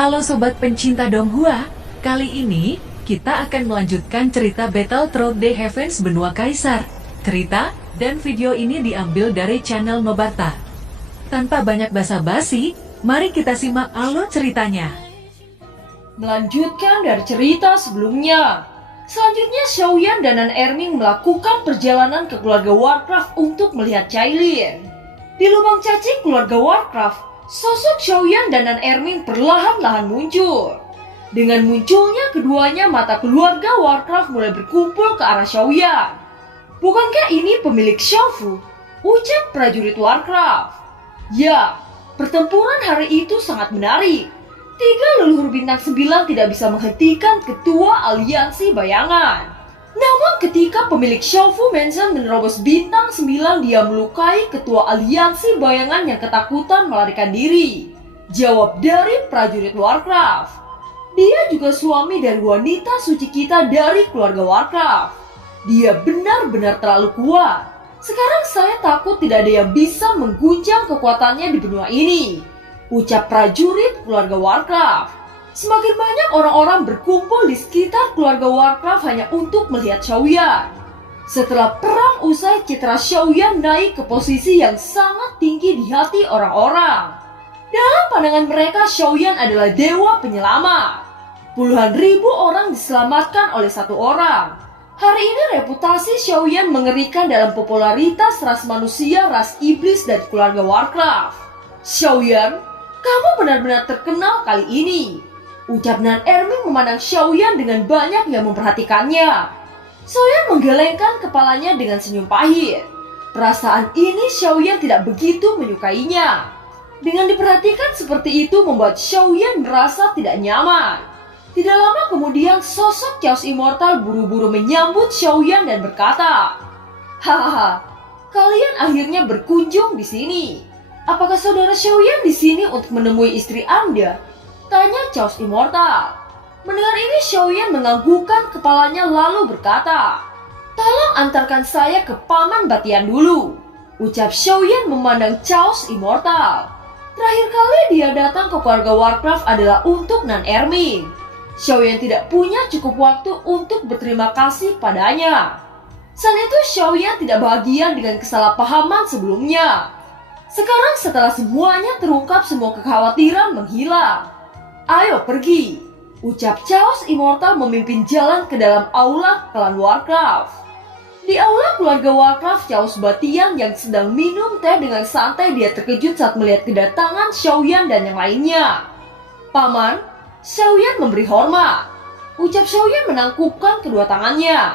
Halo sobat pencinta Donghua, kali ini kita akan melanjutkan cerita Battle Through the Heavens Benua Kaisar. Cerita dan video ini diambil dari channel Nobarta. Tanpa banyak basa-basi, mari kita simak alur ceritanya. Melanjutkan dari cerita sebelumnya. Selanjutnya Xiaoyan dan Nan Erming melakukan perjalanan ke keluarga Warcraft untuk melihat Cailin. Di lubang cacing keluarga Warcraft, sosok Xiaoyan dan Nan Erming perlahan-lahan muncul. Dengan munculnya keduanya, mata keluarga Warcraft mulai berkumpul ke arah Xiaoyan. Bukankah ini pemilik Xiaofu? Ucap prajurit Warcraft. Ya, pertempuran hari itu sangat menarik. 3 leluhur bintang 9 tidak bisa menghentikan ketua aliansi bayangan. Namun ketika pemilik Xiaofu Mansion menerobos bintang 9, dia melukai ketua aliansi bayangan yang ketakutan melarikan diri. Jawab dari prajurit Warcraft. Dia juga suami dari wanita suci kita dari keluarga Warcraft. Dia benar-benar terlalu kuat. Sekarang saya takut tidak ada yang bisa mengguncang kekuatannya di benua ini. Ucap prajurit keluarga Warcraft. Semakin banyak orang-orang berkumpul di sekitar keluarga Warcraft hanya untuk melihat Xiaoyan. Setelah perang usai, citra Xiaoyan naik ke posisi yang sangat tinggi di hati orang-orang. Dalam pandangan mereka, Xiaoyan adalah dewa penyelamat. Puluhan ribu orang diselamatkan oleh satu orang. Hari ini reputasi Xiaoyan mengerikan dalam popularitas ras manusia, ras iblis, dan keluarga Warcraft. Xiaoyan, kamu benar-benar terkenal kali ini. Ucap Nan Erming memandang Xiaoyan dengan banyak yang memperhatikannya. Xiaoyan menggelengkan kepalanya dengan senyum pahit. Perasaan ini Xiaoyan tidak begitu menyukainya. Dengan diperhatikan seperti itu membuat Xiaoyan merasa tidak nyaman. Tidak lama kemudian sosok Chaos Immortal buru-buru menyambut Xiaoyan dan berkata, "Hahaha, kalian akhirnya berkunjung di sini. Apakah saudara Xiaoyan di sini untuk menemui istri Anda?" Tanya Chaos Immortal. Mendengar ini Xiaoyan menganggukkan kepalanya lalu berkata, "Tolong antarkan saya ke Paman Batian dulu." Ucap Xiaoyan memandang Chaos Immortal. Terakhir kali dia datang ke keluarga Warcraft adalah untuk Nan Erming. Xiaoyan tidak punya cukup waktu untuk berterima kasih padanya. Saat itu Xiaoyan tidak bahagia dengan kesalahpahaman sebelumnya. Sekarang setelah semuanya terungkap, semua kekhawatiran menghilang. "Ayo pergi," ucap Chaos Immortal memimpin jalan ke dalam aula klan Warcraft. Di aula keluarga Warcraft, Chaos Batian yang sedang minum teh dengan santai, dia terkejut saat melihat kedatangan Xiaoyan dan yang lainnya. "Paman," Xiaoyan memberi hormat. Ucap Xiaoyan menangkupkan kedua tangannya.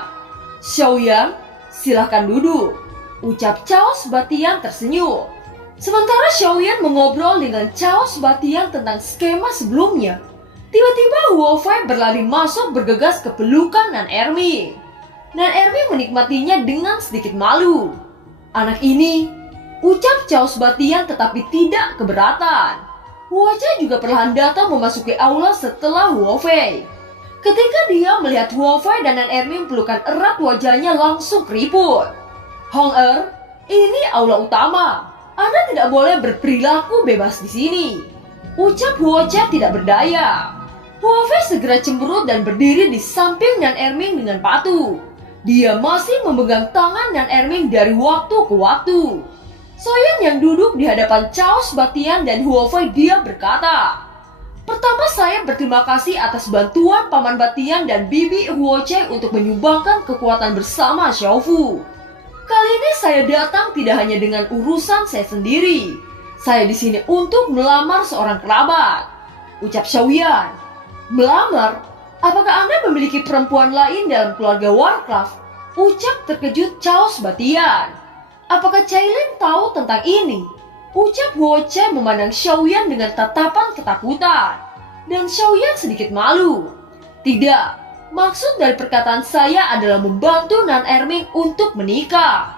"Xiaoyan, silahkan duduk," ucap Chaos Batian tersenyum. Sementara Xiaoyan mengobrol dengan Chaos Batian tentang skema sebelumnya, tiba-tiba Huo Fei berlari masuk bergegas ke pelukan Nan Erming. Nan Erming menikmatinya dengan sedikit malu. "Anak ini," ucap Chaos Batian tetapi tidak keberatan. Huo Fei juga perlahan datang memasuki aula setelah Huo Fei. Ketika dia melihat Huo Fei dan Nan Erming pelukan erat, wajahnya langsung keriput. "Hong Er, ini aula utama. Anda tidak boleh berperilaku bebas di sini," ucap Huo Fei tidak berdaya. Huo Fei segera cemberut dan berdiri di samping Nan Erming dengan patuh. Dia masih memegang tangan Nan Erming dari waktu ke waktu. Xiaoyan yang duduk di hadapan Chaos Batian dan Huo Fei, dia berkata, "Pertama, saya berterima kasih atas bantuan Paman Batian dan Bibi Huo Fei untuk menyumbangkan kekuatan bersama Xiaofu. Kali ini saya datang tidak hanya dengan urusan saya sendiri. Saya di sini untuk melamar seorang kerabat," ucap Xiaoyan. "Melamar? Apakah Anda memiliki perempuan lain dalam keluarga Warcraft?" ucap terkejut Chaos Batian. "Apakah Cailin tahu tentang ini?" ucap Huo Fei memandang Xiaoyan dengan tatapan ketakutan. Dan Xiaoyan sedikit malu. "Tidak. Maksud dari perkataan saya adalah membantu Nan Erming untuk menikah,"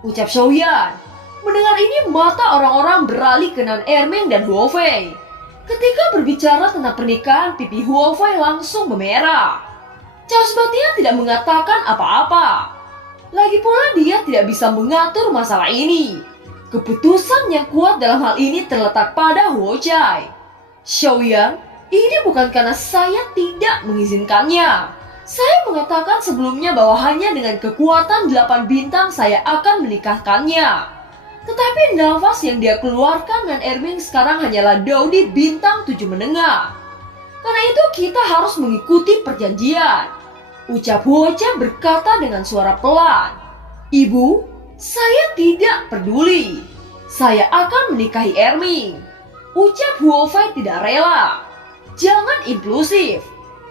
ucap Xiaoyan. Mendengar ini mata orang-orang beralih ke Nan Erming dan Huo Fei. Ketika berbicara tentang pernikahan, pipi Huo Fei langsung memerah. Chaos Batian tidak mengatakan apa-apa. Lagi pula dia tidak bisa mengatur masalah ini. Keputusan yang kuat dalam hal ini terletak pada Huo Fei. "Xiaoyan, Ini bukan karena saya tidak mengizinkannya. Saya mengatakan sebelumnya bahwa hanya dengan kekuatan 8 bintang saya akan menikahkannya. Tetapi nafas yang dia keluarkan Nan Erming sekarang hanyalah Daudi bintang 7 menengah. Karena itu kita harus mengikuti perjanjian. Ucap Huocha berkata dengan suara pelan. Ibu, saya tidak peduli. Saya akan menikahi Erming. Ucap Huofei tidak rela. Jangan impulsif.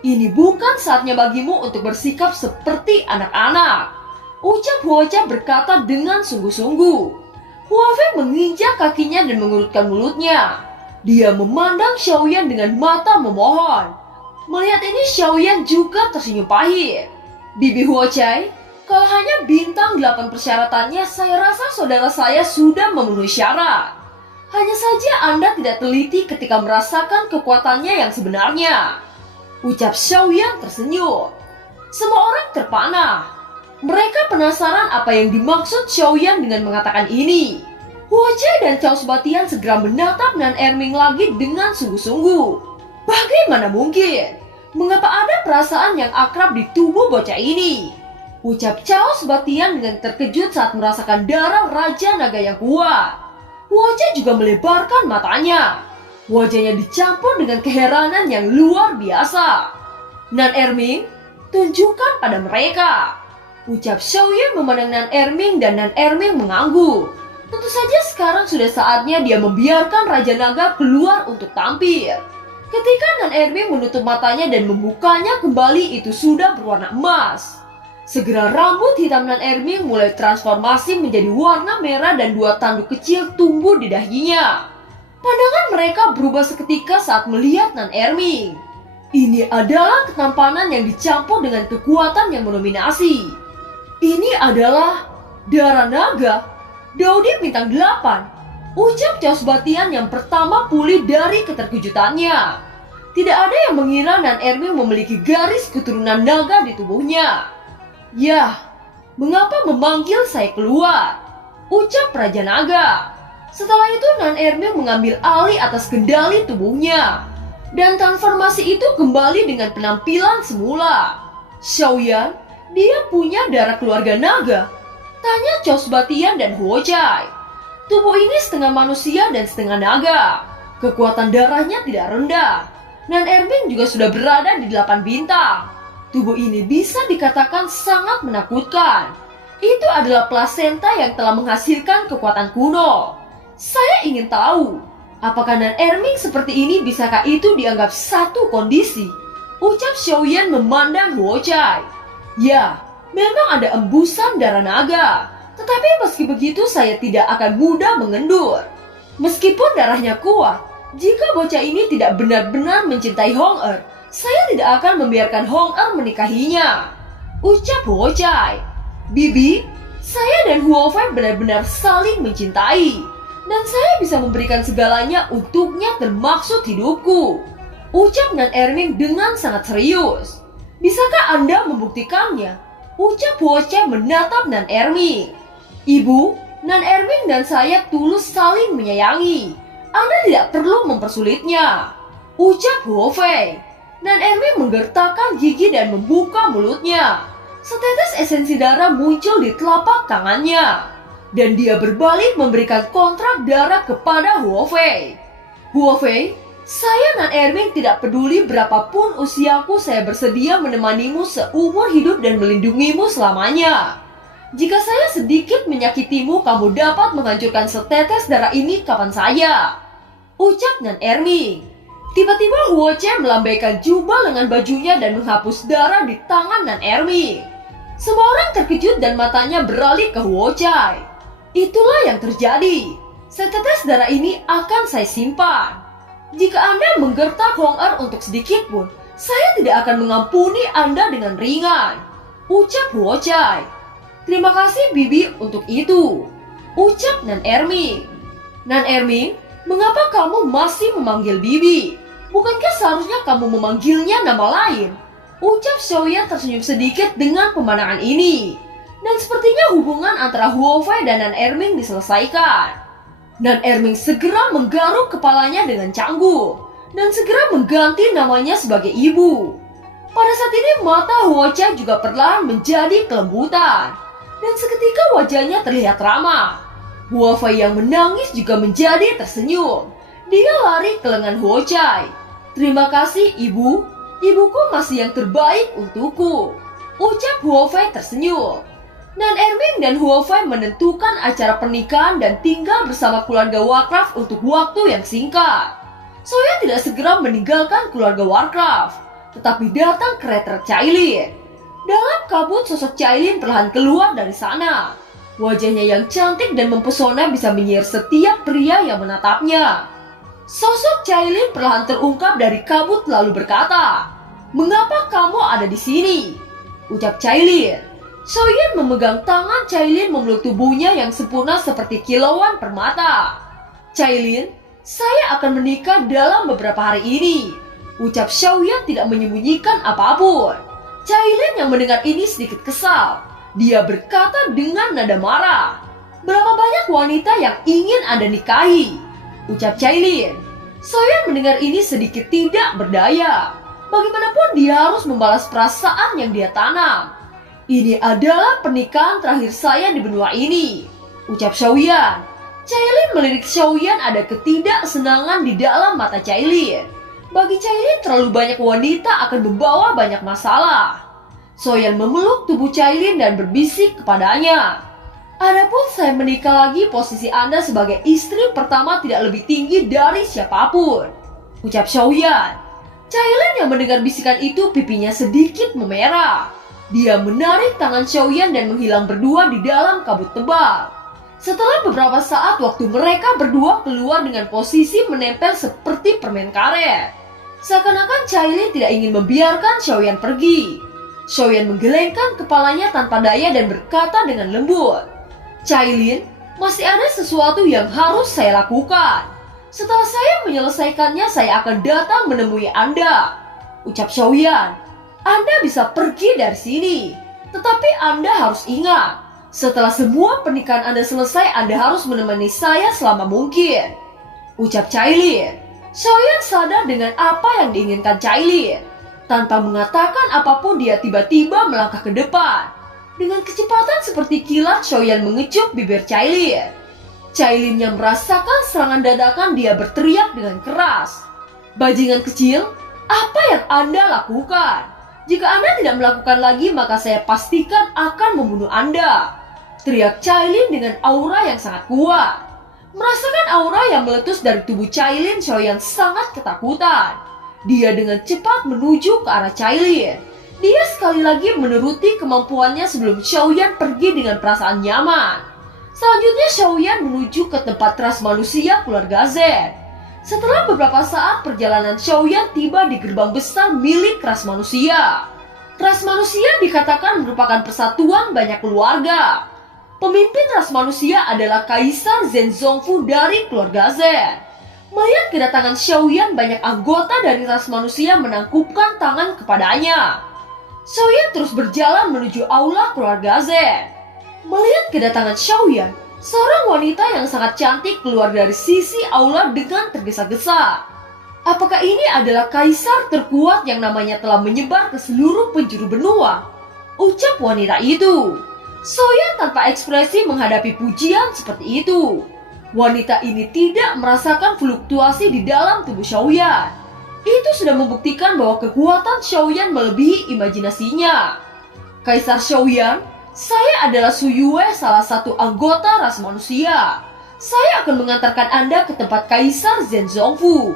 Ini bukan saatnya bagimu untuk bersikap seperti anak-anak. Ucap Huocha berkata dengan sungguh-sungguh. Huofei menginjak kakinya dan mengurutkan mulutnya. Dia memandang Xiaoyan dengan mata memohon. Melihat ini Xiaoyan juga tersenyum pahit. Bibi Huocha, kalau hanya bintang 8 persyaratannya, saya rasa saudara saya sudah memenuhi syarat. Hanya saja Anda tidak teliti ketika merasakan kekuatannya yang sebenarnya. Ucap Xiaoyan tersenyum. Semua orang terpanah. Mereka penasaran apa yang dimaksud Xiaoyan dengan mengatakan ini. Huocha dan Cao Sebatian segera menatap Nan Erming lagi dengan sungguh-sungguh. Bagaimana mungkin? Mengapa ada perasaan yang akrab di tubuh bocah ini? Ucap Cao Sebatian dengan terkejut saat merasakan darah Raja Naga yang kuat. Huocha juga melebarkan matanya. Wajahnya dicampur dengan keheranan yang luar biasa. Nan Erming, tunjukkan pada mereka. Ucap Xiaoyan memandang Nan Erming dan Nan Erming mengangguk. Tentu saja sekarang sudah saatnya dia membiarkan Raja Naga keluar untuk tampil. Ketika Nan Erming menutup matanya dan membukanya kembali, itu sudah berwarna emas. Segera rambut hitam Nan Erming mulai transformasi menjadi warna merah dan 2 tanduk kecil tumbuh di dahinya. Pandangan mereka berubah seketika saat melihat Nan Erming. Ini adalah ketampanan yang dicampur dengan kekuatan yang mendominasi. Ini adalah darah naga, Daudi bintang 8. Ucap Cao Sebatian yang pertama pulih dari keterkejutannya. Tidak ada yang mengira Nan Erming memiliki garis keturunan naga di tubuhnya. Yah, mengapa memanggil saya keluar? Ucap Raja Naga. Setelah itu Nan Erming mengambil alih atas kendali tubuhnya. Dan transformasi itu kembali dengan penampilan semula. Xiaoyan, dia punya darah keluarga naga? Tanya Cao Sebatian dan Huocha. Tubuh ini setengah manusia dan setengah naga. Kekuatan darahnya tidak rendah. Nan Erming juga sudah berada di 8 bintang. Tubuh ini bisa dikatakan sangat menakutkan. Itu adalah plasenta yang telah menghasilkan kekuatan kuno. Saya ingin tahu, apakah Nan Erming seperti ini bisakah itu dianggap satu kondisi? Ucap Xiaoyan memandang Huocha. Ya, memang ada embusan darah naga. Tetapi meski begitu saya tidak akan mudah mengendur. Meskipun darahnya kuat, jika bocah ini tidak benar-benar mencintai Hong-er, saya tidak akan membiarkan Hong-er menikahinya. Ucap Huocha. Bibi, saya dan Huofei benar-benar saling mencintai. Dan saya bisa memberikan segalanya untuknya termaksud hidupku. Ucap Nan Erming dengan sangat serius. Bisakah Anda membuktikannya? Ucap Huocha menatap Nan Erming. Ibu, Nan Erming dan saya tulus saling menyayangi. Anda tidak perlu mempersulitnya. Ucap Huofei. Nan Erming menggertakkan gigi dan membuka mulutnya. Setetes esensi darah muncul di telapak tangannya. Dan dia berbalik memberikan kontrak darah kepada Huofei. Huofei, saya Nan Erming tidak peduli berapapun usiaku, saya bersedia menemanimu seumur hidup dan melindungimu selamanya. Jika saya sedikit menyakitimu, kamu dapat menghancurkan setetes darah ini kapan saja. Ucap Nan Erming. Tiba-tiba Huocha melambaikan jubah lengan bajunya dan menghapus darah di tangan Nan Erming. Semua orang terkejut dan matanya beralih ke Huocha. Itulah yang terjadi. Setetes darah ini akan saya simpan. Jika Anda menggertak Hong-er untuk sedikit pun, saya tidak akan mengampuni Anda dengan ringan. Ucap Huocha. Terima kasih Bibi untuk itu. Ucap Nan Erming. Nan Erming, mengapa kamu masih memanggil Bibi? Bukankah seharusnya kamu memanggilnya nama lain? Ucap Xiaoyan tersenyum sedikit dengan pemandangan ini. Dan sepertinya hubungan antara Huofei dan Nan Erming diselesaikan. Nan Erming segera menggaruk kepalanya dengan canggung. dan segera mengganti namanya sebagai ibu. Pada saat ini mata Huocha juga perlahan menjadi kelembutan dan seketika wajahnya terlihat ramah. Huafei yang menangis juga menjadi tersenyum. Dia lari ke lengan Huocha. "Terima kasih ibu, ibuku masih yang terbaik untukku," ucap Huafei tersenyum. Nan Erming dan Huafei menentukan acara pernikahan dan tinggal bersama keluarga Warcraft untuk waktu yang singkat. Soyan tidak segera meninggalkan keluarga Warcraft, tetapi datang ke retret Cailin. Dalam kabut sosok Cailin perlahan keluar dari sana. Wajahnya yang cantik dan mempesona bisa menyihir setiap pria yang menatapnya. Sosok Cailin perlahan terungkap dari kabut lalu berkata, "Mengapa kamu ada di sini?" ucap Cailin. Soyan memegang tangan Cailin memeluk tubuhnya yang sempurna seperti kilauan permata. "Cailin, saya akan menikah dalam beberapa hari ini," ucap Xiaoyan tidak menyembunyikan apapun. Cailin yang mendengar ini sedikit kesal. Dia berkata dengan nada marah, "Berapa banyak wanita yang ingin Anda nikahi?" ucap Cailin. Soyan mendengar ini sedikit tidak berdaya. Bagaimanapun dia harus membalas perasaan yang dia tanam. "Ini adalah pernikahan terakhir saya di benua ini," ucap Xiaoyan. Cailin melirik Xiaoyan, ada ketidaksenangan di dalam mata Cailin. Bagi Cailin terlalu banyak wanita akan membawa banyak masalah. Soyan memeluk tubuh Cailin dan berbisik kepadanya, "Adapun saya menikah lagi, posisi Anda sebagai istri pertama tidak lebih tinggi dari siapapun," ucap Xiaoyan. Cailin yang mendengar bisikan itu pipinya sedikit memerah. Dia menarik tangan Xiaoyan dan menghilang berdua di dalam kabut tebal. Setelah beberapa saat, waktu mereka berdua keluar dengan posisi menempel seperti permen karet. Seakan-akan Cailin tidak ingin membiarkan Xiaoyan pergi. Xiaoyan menggelengkan kepalanya tanpa daya dan berkata dengan lembut, "Cailin, masih ada sesuatu yang harus saya lakukan. Setelah saya menyelesaikannya, saya akan datang menemui Anda," ucap Xiaoyan. "Anda bisa pergi dari sini, tetapi Anda harus ingat, setelah semua pernikahan Anda selesai, Anda harus menemani saya selama mungkin," ucap Cailin. Xiaoyan sadar dengan apa yang diinginkan Cailin. Tanpa mengatakan apapun, dia tiba-tiba melangkah ke depan. Dengan kecepatan seperti kilat, Xiaoyan mengecup bibir Cailin. Cailin yang merasakan serangan dadakan, dia berteriak dengan keras, "Bajingan kecil, apa yang Anda lakukan? Jika Anda tidak melakukan lagi, maka saya pastikan akan membunuh Anda," teriak Cailin dengan aura yang sangat kuat. Merasakan aura yang meletus dari tubuh Cailin, Xiaoyan sangat ketakutan. Dia dengan cepat menuju ke arah Cailin. Dia sekali lagi menuruti kemampuannya sebelum Xiaoyan pergi dengan perasaan nyaman. Selanjutnya Xiaoyan menuju ke tempat ras manusia keluarga Zen. Setelah beberapa saat perjalanan, Xiaoyan tiba di gerbang besar milik ras manusia. Ras manusia dikatakan merupakan persatuan banyak keluarga. Pemimpin ras manusia adalah Kaisar Zen Zongfu dari keluarga Zen. Melihat kedatangan Xiaoyan, banyak anggota dari ras manusia menangkupkan tangan kepadanya. Xiaoyan terus berjalan menuju aula keluarga Zen. Melihat kedatangan Xiaoyan, seorang wanita yang sangat cantik keluar dari sisi aula dengan tergesa-gesa. Apakah ini adalah kaisar terkuat yang namanya telah menyebar ke seluruh penjuru benua? Ucap wanita itu. Xiaoyan tanpa ekspresi menghadapi pujian seperti itu. Wanita ini tidak merasakan fluktuasi di dalam tubuh Xiaoyan. Itu sudah membuktikan bahwa kekuatan Xiaoyan melebihi imajinasinya. "Kaisar Xiaoyan, saya adalah Su Yue, salah satu anggota ras manusia. Saya akan mengantarkan Anda ke tempat Kaisar Zen Zongfu,"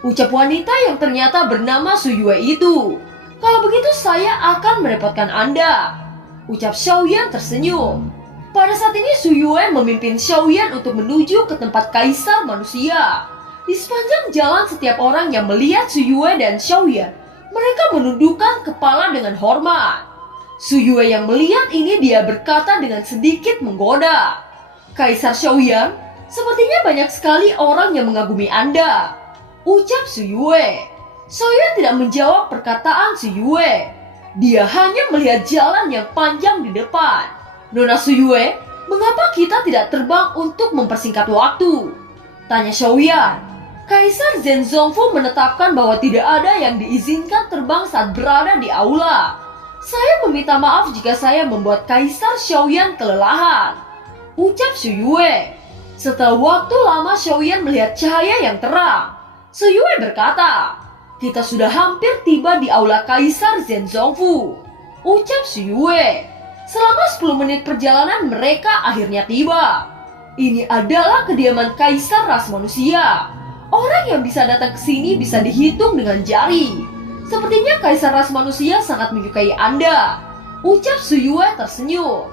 ucap wanita yang ternyata bernama Su Yue itu. "Kalau begitu saya akan merepotkan Anda," ucap Xiaoyan tersenyum. Pada saat ini Su Yue memimpin Xiaoyan untuk menuju ke tempat Kaisar manusia. Di sepanjang jalan, setiap orang yang melihat Su Yue dan Xiaoyan, mereka menundukkan kepala dengan hormat. Su Yue yang melihat ini, dia berkata dengan sedikit menggoda, "Kaisar Xiaoyan, sepertinya banyak sekali orang yang mengagumi Anda," ucap Su Yue. Xiaoyan tidak menjawab perkataan Su Yue. Dia hanya melihat jalan yang panjang di depan. "Nona Su Yue, mengapa kita tidak terbang untuk mempersingkat waktu?" tanya Xiaoyan. Kaisar Zhenzongfu menetapkan bahwa tidak ada yang diizinkan terbang saat berada di aula. Saya meminta maaf jika saya membuat Kaisar Xiaoyan kelelahan, ucap Xu Yue. Setelah waktu lama Xiaoyan melihat cahaya yang terang. Xu Yue berkata, "Kita sudah hampir tiba di aula Kaisar Zhenzongfu," ucap Xu Yue. Selama 10 menit perjalanan mereka akhirnya tiba. Ini adalah kediaman Kaisar ras manusia. Orang yang bisa datang ke sini bisa dihitung dengan jari. Sepertinya Kaisar ras manusia sangat menyukai Anda, ucap Xu Yue tersenyum.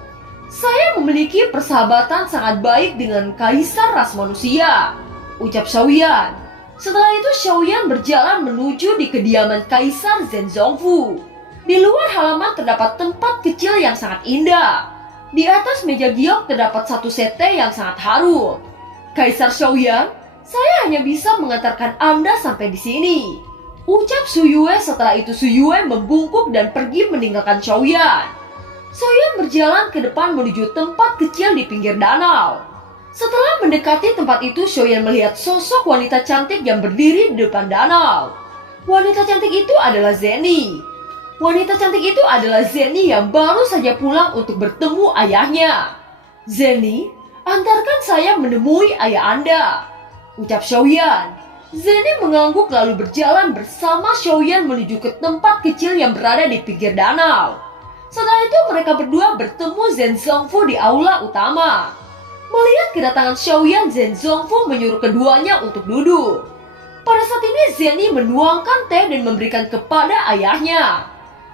Saya memiliki persahabatan sangat baik dengan Kaisar ras manusia, ucap Xiaoyan. Setelah itu Xiaoyan berjalan menuju di kediaman Kaisar Zhenzongfu. Di luar halaman terdapat tempat kecil yang sangat indah. Di atas meja giok terdapat satu sete yang sangat harum. "Kaisar Xiaoyan, saya hanya bisa mengantarkan Anda sampai di sini," ucap Xu Yue. Setelah itu Xu Yue membungkuk dan pergi meninggalkan Xiaoyan. Xiaoyan berjalan ke depan menuju tempat kecil di pinggir danau. Setelah mendekati tempat itu, Xiaoyan melihat sosok wanita cantik yang berdiri di depan danau. Wanita cantik itu adalah Zeni. Wanita cantik itu adalah Zeni yang baru saja pulang untuk bertemu ayahnya. "Zeni, antarkan saya menemui ayah Anda," ucap Xiaoyan. Zeni mengangguk lalu berjalan bersama Xiaoyan menuju ke tempat kecil yang berada di pinggir danau. Setelah itu mereka berdua bertemu Zhenzongfu di aula utama. Melihat kedatangan Xiaoyan, Zhenzongfu menyuruh keduanya untuk duduk. Pada saat ini Zeni menuangkan teh dan memberikan kepada ayahnya.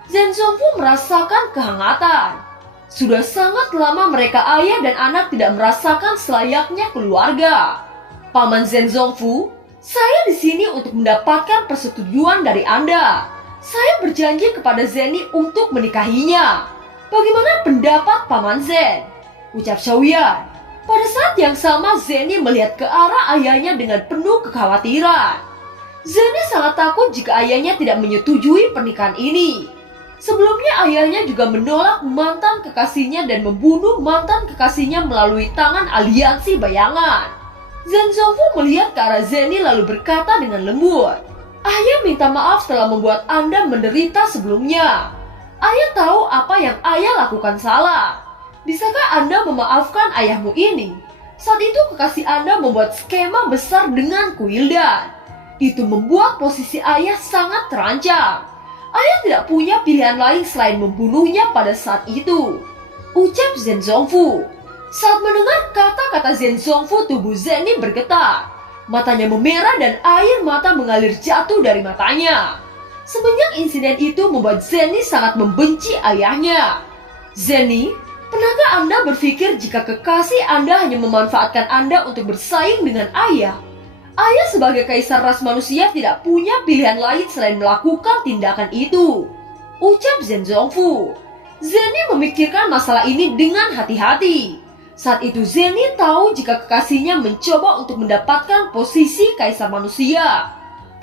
Zhenzongfu merasakan kehangatan. Sudah sangat lama mereka ayah dan anak tidak merasakan selayaknya keluarga. "Paman Zhenzongfu, saya di sini untuk mendapatkan persetujuan dari Anda. Saya berjanji kepada Zeni untuk menikahinya. Bagaimana pendapat Paman Zen?" ucap Xiaoyan. Pada saat yang sama Zeni melihat ke arah ayahnya dengan penuh kekhawatiran. Zeni sangat takut jika ayahnya tidak menyetujui pernikahan ini. Sebelumnya ayahnya juga menolak mantan kekasihnya dan membunuh mantan kekasihnya melalui tangan aliansi bayangan. Zhenzongfu melihat ke arah Zeni lalu berkata dengan lembut, "Ayah minta maaf telah membuat Anda menderita sebelumnya. Ayah tahu apa yang ayah lakukan salah. Bisakah Anda memaafkan ayahmu ini? Saat itu kekasih Anda membuat skema besar dengan Kuildan. Itu membuat posisi ayah sangat terancam. Ayah tidak punya pilihan lain selain membunuhnya pada saat itu," ucap Zhenzongfu. Saat mendengar kata-kata Zhenzongfu, tubuh Zeni bergetar. Matanya memerah dan air mata mengalir jatuh dari matanya. Semenjak insiden itu membuat Zeni sangat membenci ayahnya. "Zeni, pernahkah Anda berpikir jika kekasih Anda hanya memanfaatkan Anda untuk bersaing dengan ayah? Ayah sebagai kaisar ras manusia tidak punya pilihan lain selain melakukan tindakan itu," ucap Zhenzongfu. Zeni memikirkan masalah ini dengan hati-hati. Saat itu Zeni tahu jika kekasihnya mencoba untuk mendapatkan posisi kaisar manusia.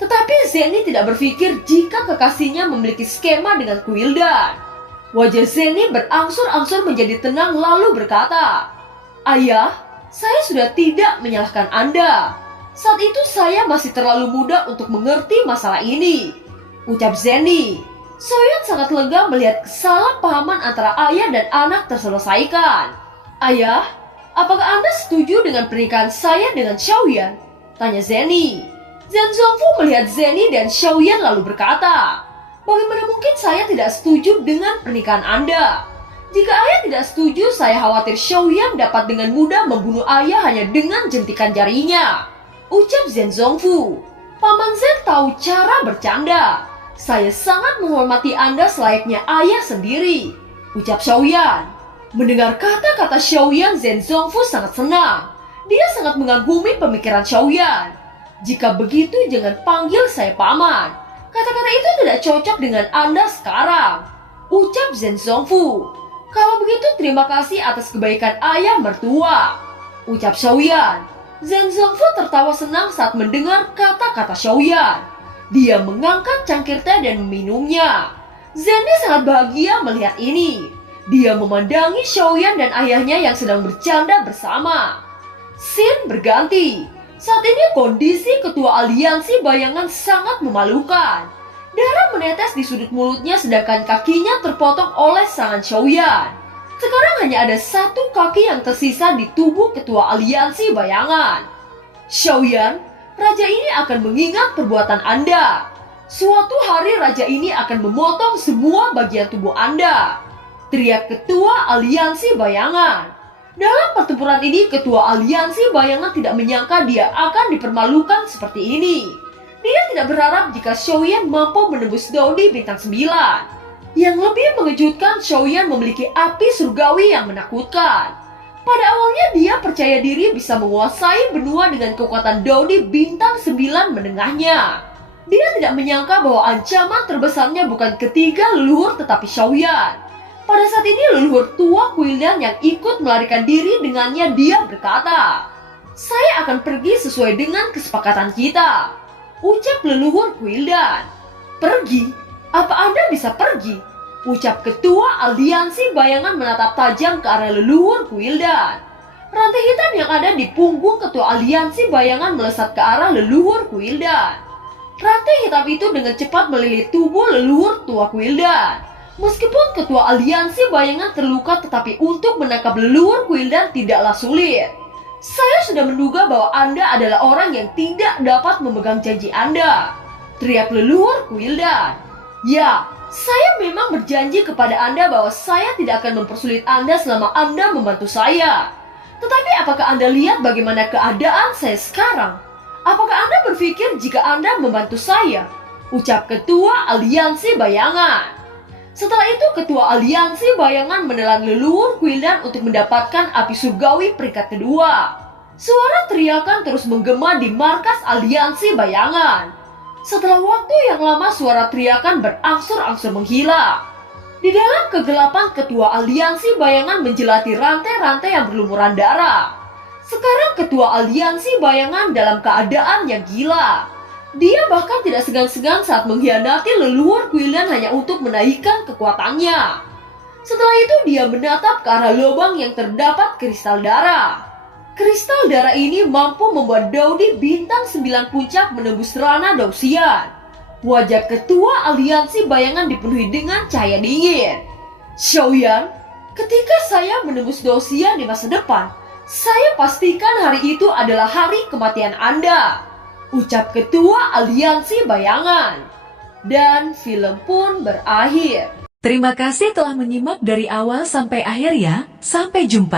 Tetapi Zeni tidak berpikir jika kekasihnya memiliki skema dengan Kuildan. Wajah Zeni berangsur-angsur menjadi tenang lalu berkata, "Ayah, saya sudah tidak menyalahkan Anda. Saat itu saya masih terlalu muda untuk mengerti masalah ini," ucap Zeni. Xiaoyan sangat lega melihat kesalahpahaman antara ayah dan anak terselesaikan. "Ayah, apakah Anda setuju dengan pernikahan saya dengan Xiaoyan?" tanya Zeni. Zhenzongfu melihat Zeni dan Xiaoyan lalu berkata, "Bagaimana mungkin saya tidak setuju dengan pernikahan Anda? Jika ayah tidak setuju, saya khawatir Xiaoyan dapat dengan mudah membunuh ayah hanya dengan jentikan jarinya," ucap Zhenzongfu. "Paman Zen tahu cara bercanda. Saya sangat menghormati Anda selayaknya ayah sendiri," ucap Xiaoyan. Mendengar kata-kata Xiaoyan, Zhenzongfu sangat senang. Dia sangat mengagumi pemikiran Xiaoyan. "Jika begitu jangan panggil saya paman. Kata-kata itu tidak cocok dengan Anda sekarang," ucap Zhenzongfu. "Kalau begitu terima kasih atas kebaikan ayah mertua," ucap Xiaoyan. Zhenzongfu tertawa senang saat mendengar kata-kata Xiaoyan. Dia mengangkat cangkir teh dan meminumnya. Zeni sangat bahagia melihat ini. Dia memandangi Xiaoyan dan ayahnya yang sedang bercanda bersama. Scene berganti. Saat ini kondisi ketua aliansi bayangan sangat memalukan. Darah menetes di sudut mulutnya sedangkan kakinya terpotong oleh serangan Xiaoyan. Sekarang hanya ada satu kaki yang tersisa di tubuh ketua aliansi bayangan. Xiaoyan, raja ini akan mengingat perbuatan Anda. Suatu hari raja ini akan memotong semua bagian tubuh Anda. Teriak ketua aliansi bayangan. Dalam pertempuran ini, ketua aliansi bayangan tidak menyangka dia akan dipermalukan seperti ini. Dia tidak berharap jika Xiaoyan mampu menembus Dodi bintang 9. Yang lebih mengejutkan, Xiaoyan memiliki api surgawi yang menakutkan. Pada awalnya dia percaya diri bisa menguasai benua dengan kekuatan Dodi bintang 9 menengahnya. Dia tidak menyangka bahwa ancaman terbesarnya bukan ketiga leluhur tetapi Xiaoyan. Pada saat ini leluhur tua Quildan yang ikut melarikan diri dengannya dia berkata, "Saya akan pergi sesuai dengan kesepakatan kita," ucap leluhur Quildan. "Pergi? Apa Anda bisa pergi?" ucap ketua aliansi bayangan menatap tajam ke arah leluhur Quildan. Rantai hitam yang ada di punggung ketua aliansi bayangan melesat ke arah leluhur Quildan. Rantai hitam itu dengan cepat melilit tubuh leluhur tua Quildan. Meskipun ketua aliansi bayangan terluka tetapi untuk menangkap leluhur Quildan tidaklah sulit. "Saya sudah menduga bahwa Anda adalah orang yang tidak dapat memegang janji Anda," teriak leluhur Quildan. "Ya, saya memang berjanji kepada Anda bahwa saya tidak akan mempersulit Anda selama Anda membantu saya. Tetapi apakah Anda lihat bagaimana keadaan saya sekarang? Apakah Anda berpikir jika Anda membantu saya?" ucap ketua aliansi bayangan. Setelah itu ketua aliansi bayangan menelan leluhur Quildan untuk mendapatkan api surgawi peringkat kedua. Suara teriakan terus menggema di markas aliansi bayangan. Setelah waktu yang lama suara teriakan berangsur-angsur menghilang. Di dalam kegelapan ketua aliansi bayangan menjelati rantai-rantai yang berlumuran darah. Sekarang ketua aliansi bayangan dalam keadaan yang gila. Dia bahkan tidak segan-segan saat mengkhianati leluhur Quildan hanya untuk menaikkan kekuatannya. Setelah itu dia menatap ke arah lubang yang terdapat kristal darah. Kristal darah ini mampu membuat Dodi bintang 9 puncak menembus ranah Dausian. Wajah ketua aliansi bayangan dipenuhi dengan cahaya dingin. "Xiaoyan, ketika saya menembus Dausian di masa depan, saya pastikan hari itu adalah hari kematian Anda," ucap ketua aliansi bayangan. Dan film pun berakhir. Terima kasih telah menyimak dari awal sampai akhir ya. Sampai jumpa.